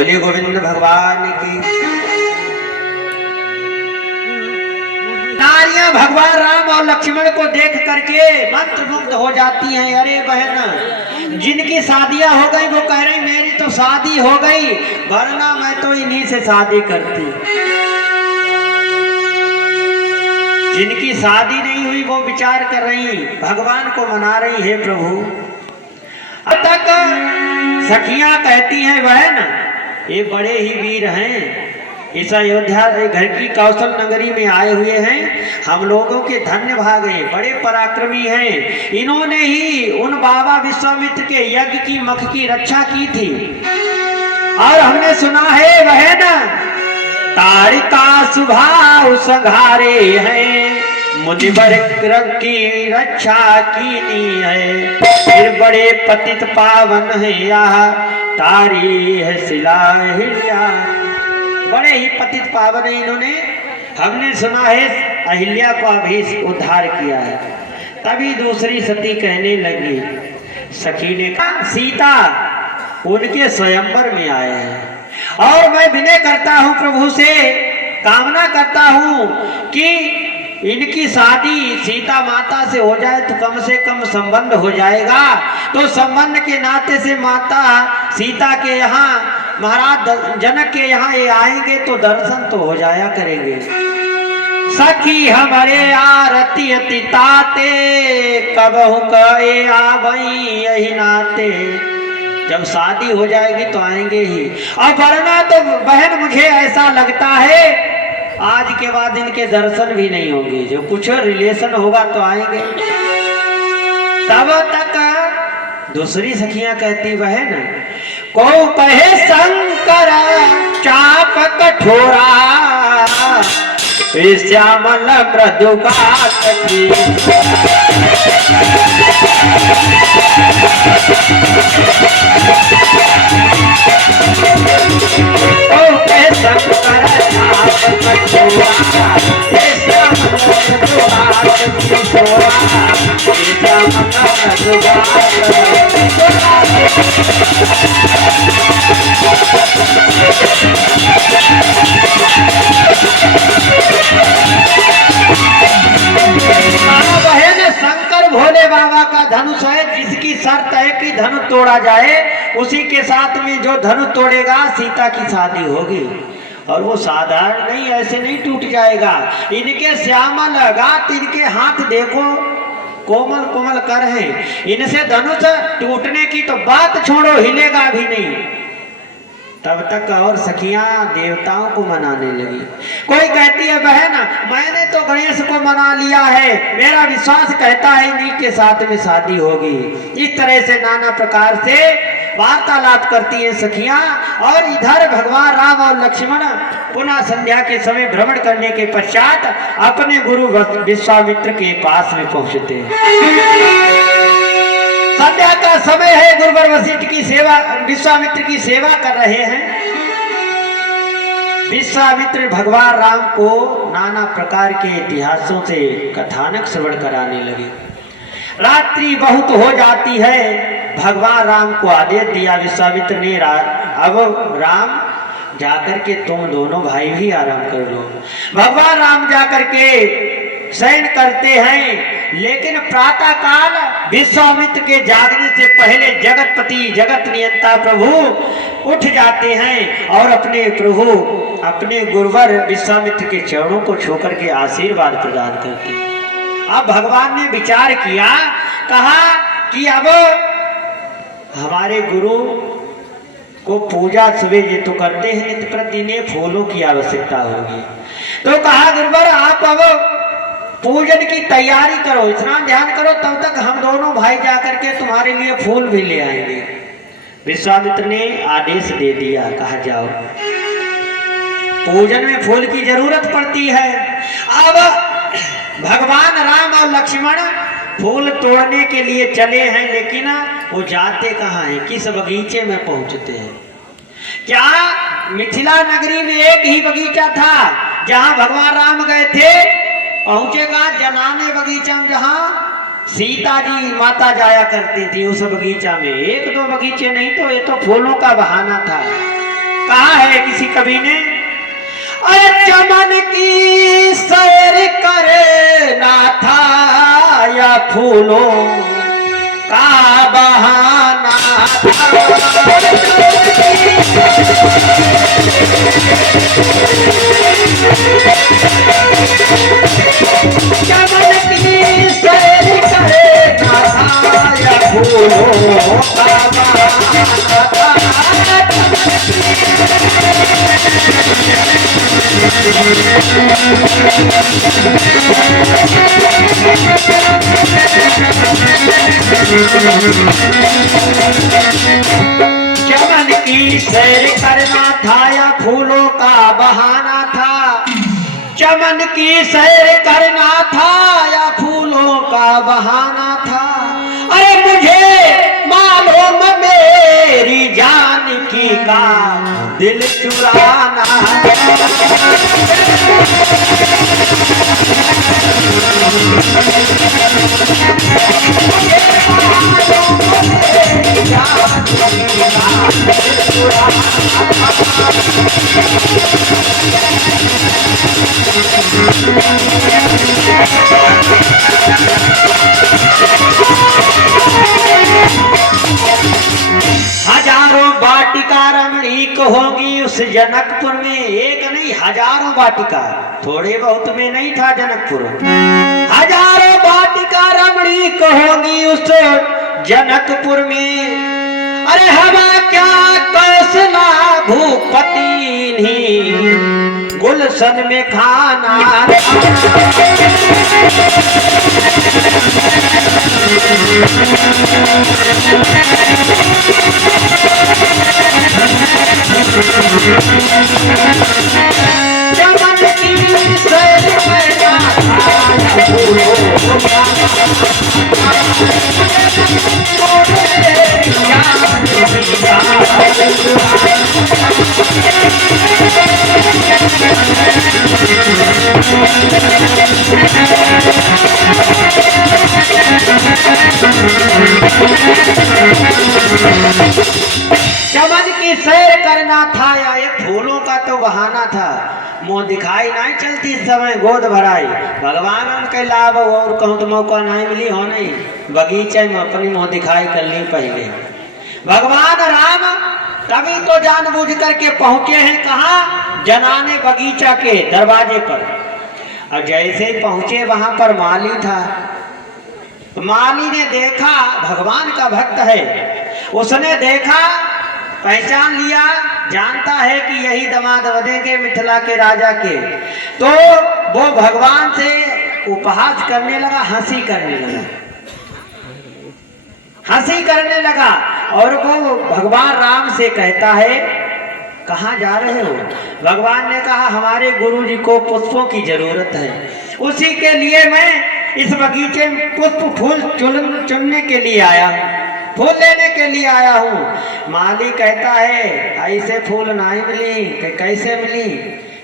बोलिए गोविंद भगवान की। नारियां भगवान राम और लक्ष्मण को देख करके मंत्रमुग्ध हो जाती हैं। अरे बहन, जिनकी शादियां हो गई वो कह रही मेरी तो शादी हो गई, वरना मैं तो इन्हीं से शादी करती। जिनकी शादी नहीं हुई वो विचार कर रही, भगवान को मना रही है प्रभु। अब तक सखियां कहती हैं बहन ये बड़े ही वीर हैं, इस अयोध्या घर की कौशल नगरी में आए हुए हैं, हम लोगों के धन्य भाग हैं, बड़े पराक्रमी हैं। इन्होंने ही उन बाबा विश्वामित्र के यज्ञ की मख की रक्षा की थी। और हमने सुना है बहन तारिका सुभाव संघारे हैं, मुनिवर की रक्षा कीनी है। फिर बड़े पतित पावन है यहाँ, तारी है शिला अहिल्या। बड़े ही पतित पावन है इन्होंने। हमने सुना है अहिल्या को अभी उद्धार किया है। तभी दूसरी सती कहने लगी, सखी ने कहा सीता उनके स्वयंवर में आए हैं और मैं विनय करता हूं प्रभु से, कामना करता हूं कि इनकी शादी सीता माता से हो जाए तो कम से कम संबंध हो जाएगा। तो संबंध के नाते से माता सीता के यहाँ महाराज जनक के यहाँ ये आएंगे तो दर्शन तो हो जाया करेंगे। सखी हमारे आरती अति ताते, कबहू कहे आवई यही नाते। जब शादी हो जाएगी तो आएंगे ही, और वरना तो बहन मुझे ऐसा लगता है आज के बाद इनके दर्शन भी नहीं होंगे। जो कुछ रिलेशन होगा तो आएंगे। तब तक दूसरी सखियां कहती बहन को कहे शंकर चाप कठोरा, श्यामल मृदु का सखी। ओ कहे शंकर चाप कठोरा, श्यामल मृदु का सखी छोरा, श्यामल मृदु का बहन शंकर भोले बाबा का धनुष है, जिसकी शर्त है कि धनुष तोड़ा जाए, उसी के साथ में जो धनुष तोड़ेगा सीता की शादी होगी। और वो साधारण नहीं, ऐसे नहीं टूट जाएगा। इनके श्यामल गात, इनके हाथ देखो कोमल कोमल कर हैं, इनसे धनुष टूटने की तो बात छोड़ो, हिलेगा भी नहीं। तब तक और सखियां देवताओं को मनाने लगी। कोई कहती है बहन मैंने तो गणेश को मना लिया है, मेरा विश्वास कहता है इन्हीं के साथ में शादी होगी। इस तरह से नाना प्रकार से वार्तालाप करती हैं सखियां। और इधर भगवान राम और लक्ष्मण पुनः संध्या के समय भ्रमण करने के पश्चात अपने गुरु विश्वामित्र के पास में पहुंचते हैं। संध्या का समय है, गुरुवर वशिष्ठ की सेवा, विश्वामित्र की सेवा कर रहे हैं। विश्वामित्र भगवान राम को नाना प्रकार के इतिहासों से कथानक श्रवण कराने लगे। रात्रि बहुत हो जाती है, भगवान राम को आदेश दिया विश्वामित्र ने, अब राम जाकर के तुम दोनों भाई भी आराम कर लो। भगवान राम जाकर के शयन करते हैं, लेकिन प्रातः काल विश्वामित्र के जागने से पहले जगतपति जगत नियंता प्रभु उठ जाते हैं और अपने प्रभु अपने गुरुवर विश्वामित्र के चरणों को छूकर के आशीर्वाद प्रदान करते हैं। अब भगवान ने विचार किया, कहा कि अब हमारे गुरु को पूजा सुबह ये तो करते हैं नित्य प्रतिदिन, फूलों की आवश्यकता होगी। तो कहा गुरुवर आप अब पूजन की तैयारी करो, स्नान ध्यान करो, तब तक हम दोनों भाई जाकर के तुम्हारे लिए फूल भी ले आएंगे। विश्वामित्र ने आदेश दे दिया, कहा जाओ, पूजन में फूल की जरूरत पड़ती है। अब भगवान राम और लक्ष्मण फूल तोड़ने के लिए चले हैं, लेकिन वो जाते कहाँ हैं, किस बगीचे में पहुंचते हैं। क्या मिथिला नगरी में एक ही बगीचा था जहां भगवान राम गए थे? पहुंचेगा जनाने बगीचा में, जहां सीता जी माता जाया करती थी, उस बगीचा में। एक दो बगीचे नहीं तो ये तो फूलों का बहाना था। कहा है किसी कवि ने, अरे चमन की सैर करे ना था या फूलों का बहाना चमन की सैर करे ना था या फूलों का बहाना चमन की सैर करना था या फूलों का बहाना था, चमन की सैर करना था या फूलों का बहाना था। अरे मुझे मालूम मेरी जान की का दिल चुराना हजारों वाटिका रमणीक होगी उस जनकपुर में, एक नहीं हजारों वाटिका, थोड़े बहुत में नहीं था जनकपुर, हजारों वाटिका रमणीक होगी उस जनकपुर में। अरे हवा क्या कौशला भूपति नहीं गुलशन में खाना चमन की सैर करना चमन की सैर करना था या ये फूलों का तो बहाना था, मुंह दिखाई नहीं चलती इस समय गोद भराई, भगवान उनके लाभ और कहूँ तो मौका नहीं मिली हो नहीं, बगीचे में अपनी मुंह दिखाई कर ली पहले। भगवान राम तभी तो जानबूझ करके पहुंचे हैं कहाँ, जनाने बगीचा के दरवाजे पर। और जैसे पहुंचे वहां पर माली था, माली ने देखा भगवान का भक्त है, उसने देखा पहचान लिया, जानता है कि यही दामाद बनेंगे मिथिला के राजा के, तो वो भगवान से उपहास करने लगा, हंसी करने लगा, हंसी करने लगा। और वो भगवान राम से कहता है कहाँ जा रहे हो? भगवान ने कहा हमारे गुरु जी को पुष्पों की जरूरत है, उसी के लिए मैं इस बगीचे में पुष्प फूल चुनने के लिए आया हूँ, फूल लेने के लिए आया हूँ। माली कहता है ऐसे फूल नहीं मिली, कैसे मिली?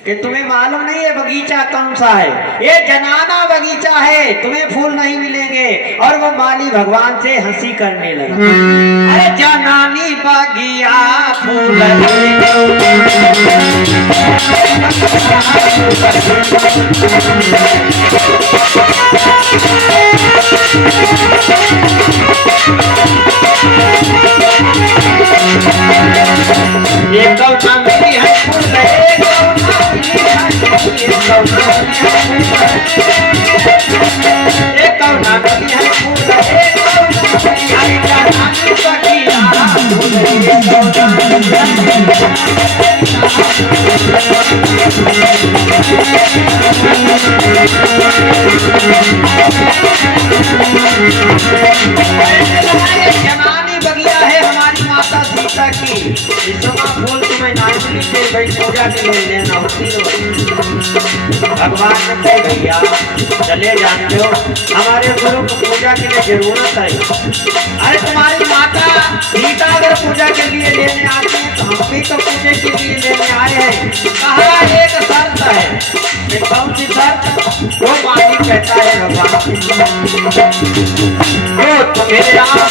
कि तुम्हें मालूम नहीं है बगीचा कौन सा है, ये जनाना बगीचा है, तुम्हें फूल नहीं मिलेंगे। और वो माली भगवान से हंसी करने लगा, अरे जनानी बगिया फूल ये कौन मिली है फूल जनानी बगिया है हमारी माता सीता की, फूल तुम्हें नाचनी से भाई पूजा के लिए लेना होती हो। भगवान ने कहे भैया चले जानते हो हमारे गुरु को पूजा के लिए जरूरत है, अरे तुम्हारी माता सीता अगर पूजा के लिए लेने आती है तो हम भी तो पूजा के लिए लेने आए हैं। कहा एक शर्त है, कौन सी शर्त? वो मालिक कहता है भगवान तुम्हें आदमी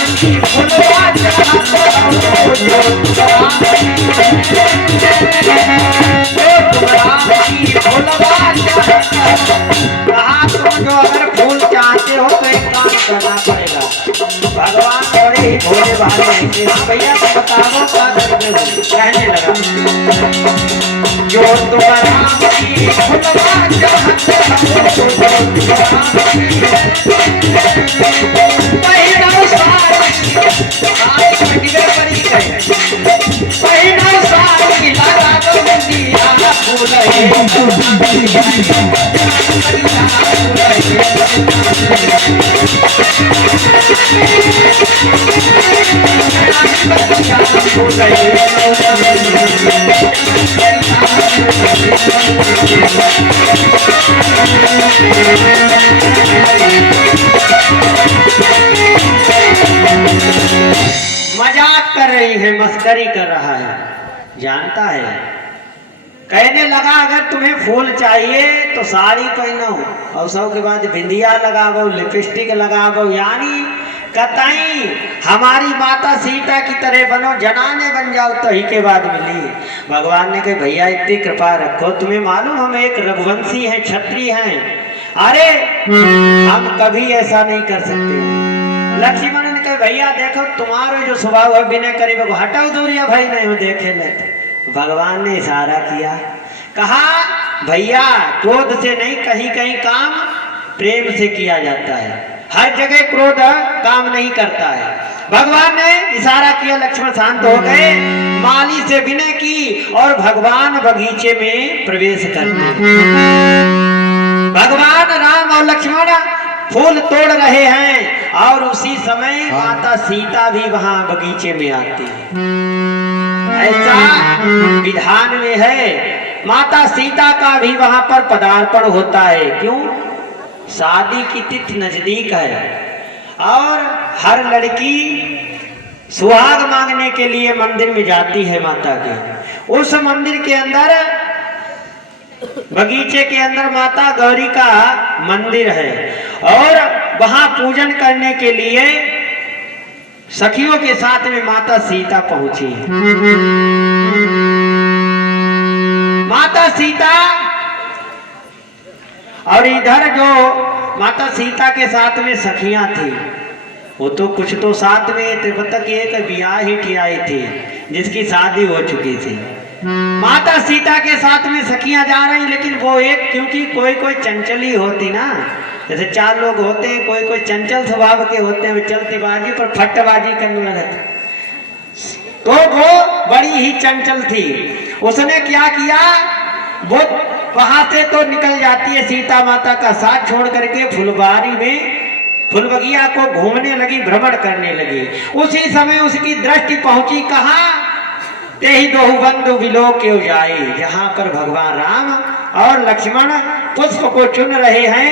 तो तुम राम की फूलवा कहा तुम जो अगर फूल चाहते हो तो एक काम करना पड़ेगा। भगवान बड़े ही भोले भाले हैं। हाँ भैया तो बताओ क्या करते हो। कहने लगा जो तुम राम की फूलवा चाहते हो पहिना सारी लगा दो दिया फूल मजाक कर रही है, मस्करी कर रहा है, जानता है। कहने लगा अगर तुम्हें फूल चाहिए तो साड़ी पहनो और सब के बाद बिंदिया लगावो, लिपस्टिक लगावो, यानी कतई हमारी माता सीता की तरह बनो, जनाने बन जाओ तो ही के बाद मिली। भगवान ने कहा भैया इतनी कृपा रखो, तुम्हें मालूम हम एक रघुवंशी हैं, क्षत्रिय हैं, अरे हम कभी ऐसा नहीं कर सकते। लक्ष्मण ने कहा भैया देखो तुम्हारे जो स्वभाव है बिना करे वो हटाओ दूरिया भाई नहीं हो देखे लेते। भगवान ने इशारा किया, कहा भैया क्रोध से नहीं, कहीं कहीं काम प्रेम से किया जाता है, हर जगह क्रोध काम नहीं करता है। भगवान ने इशारा किया, लक्ष्मण शांत हो गए, माली से विनय की और भगवान बगीचे में प्रवेश करते। भगवान राम और लक्ष्मण फूल तोड़ रहे हैं और उसी समय माता सीता भी वहां बगीचे में आती है। ऐसा विधान में है, माता सीता का भी वहां पर पदार्पण होता है। क्यों? शादी की तिथि नजदीक है और हर लड़की सुहाग मांगने के लिए मंदिर में जाती है माता के। उस मंदिर के अंदर, बगीचे के अंदर माता गौरी का मंदिर है और वहां पूजन करने के लिए सखियों के साथ में माता सीता पहुंची। माता सीता और इधर जो माता सीता के साथ में सखियां थी, वो तो कुछ तो साथ में थे, तक एक ब्याह ही आई थी जिसकी शादी हो चुकी थी। माता सीता के साथ में सखियां जा रही, लेकिन वो एक, क्योंकि कोई कोई चंचली होती ना, जैसे चार लोग होते हैं, कोई कोई चंचल स्वभाव के होते हैं, चलती बाजी पर फटबाजी करने लगते, तो वो बड़ी ही चंचल थी। उसने क्या किया, वो वहां से तो निकल जाती है, सीता माता का साथ छोड़ करके फुलबारी में फुल बगिया को घूमने लगी, भ्रमण करने लगी। उसी समय उसकी दृष्टि पहुंची कहाँ, ते ही दो बंधु विलो के जाए, जहां पर भगवान राम और लक्ष्मण पुष्प को चुन रहे हैं।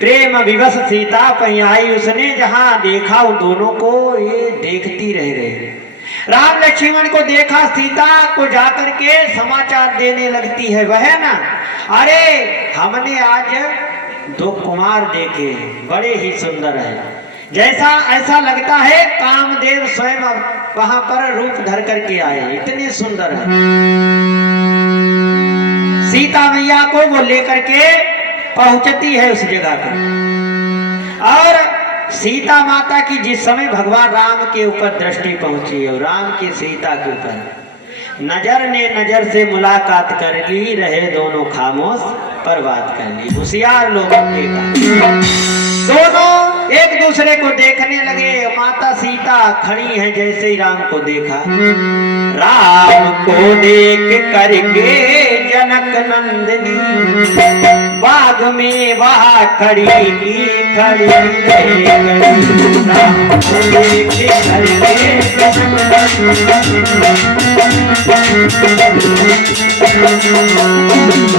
प्रेम विवश सीता पई, उसने जहां देखा उन दोनों को ये देखती रह गई। राम लक्ष्मण को देखा, सीता को जाकर के समाचार देने लगती है, वह ना अरे हमने आज दो कुमार देखे, बड़े ही सुंदर है, जैसा ऐसा लगता है कामदेव स्वयं वहां पर रूप धर करके आए, इतने सुंदर है। सीता मैया को वो लेकर के पहुंचती है उस जगह पर, और सीता माता की जिस समय भगवान राम के ऊपर दृष्टि पहुंची और राम की सीता के ऊपर नजर ने नजर से मुलाकात कर ली, रहे दोनों खामोश पर बात कर ली। होशियार लोग दोनों एक दूसरे को देखने लगे। माता सीता खड़ी है, जैसे ही राम को देखा, राम को देख करके जनक नंदिनी बाग में वह खड़ी की खड़ी रह गई। राम को देख करके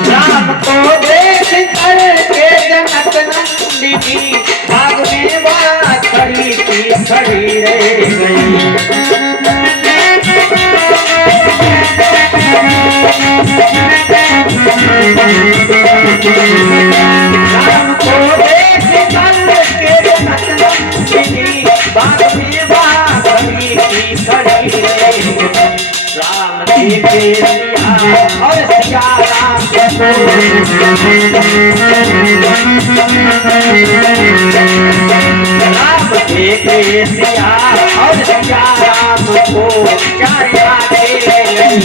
राम को देख करके जनक नंदिनी बाग में वह खड़ी की खड़ी रह गई। राम को देख करके जनक नंदिनी बाग में वह खड़ी की खड़ी रह गई। राम देखे राम देखे सिया और सिया राम को चार आगे लगी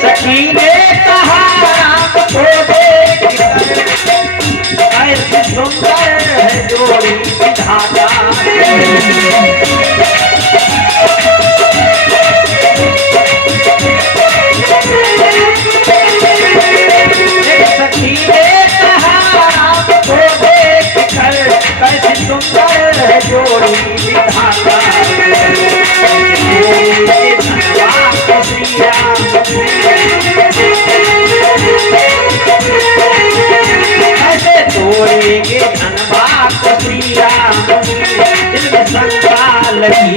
सखी ने कहा राम को देख ऐसी सुंदर है जोड़ी विधाता सखी ने कहा राम को देख कैसी सुंदर है जोड़ी विधाता ऐसे तोड़ेंगे धनबाद प्रिया दिल में शंका लगी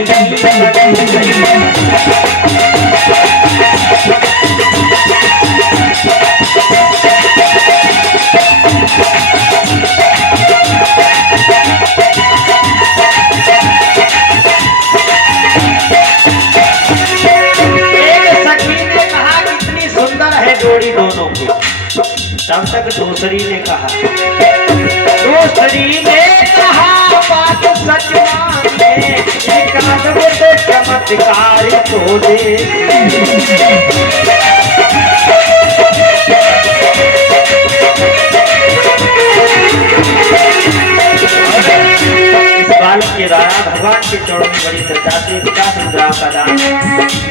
जोड़ी दोनों की। तब तक दूसरी ने कहा बात सच मानिए तो चमत्कार तो दे बालक के द्वारा भगवान के चरणों में बड़ी श्रद्धा से 50 मुद्राओं का दान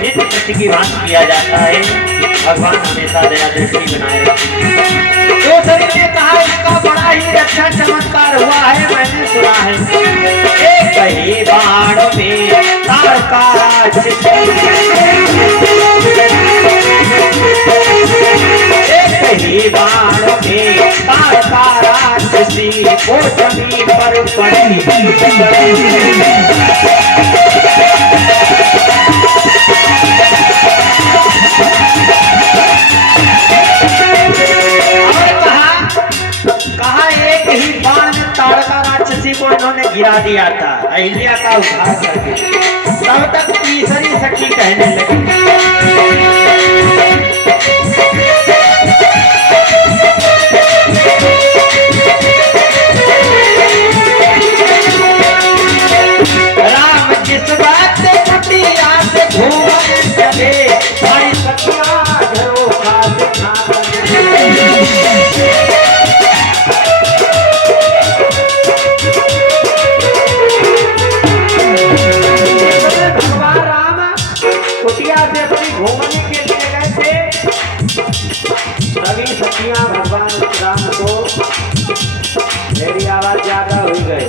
नित्य प्रति की भांति किया जाता है। भगवान हमेशा दया दृष्टि बनाए रखें। तो सभी ने कहा इसका बड़ा ही अच्छा चमत्कार हुआ है, मैंने सुना है। एक ही बाण में तारका एक ही बाण में तारका राक्षसी वो जमीन पर पड़ी कहा एक ही बाण में तारका राक्षसी को इन्होंने गिरा दिया था अहिल्या का उद्धार करके। तब तक तीसरी सखी कहने लगी राम जिस बात से कुटिया से घूमने चले सारी सखियां घरों का दिखा भगवान राम कुटिया से अपनी घूमने के लिए गए थे। सभी सखियां भगवान राम को मेरी आवाज ज्यादा हो गई।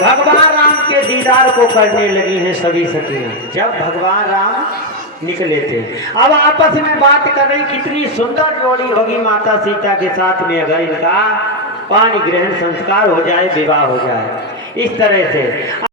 भगवान राम के दीदार को करने लगी हैं सभी सखियां। जब भगवान राम निकले थे अब आपस में बात कर रही कितनी सुंदर जोड़ी होगी माता सीता के साथ में अगर इनका पानी ग्रहण संस्कार हो जाए विवाह हो जाए इस तरह से।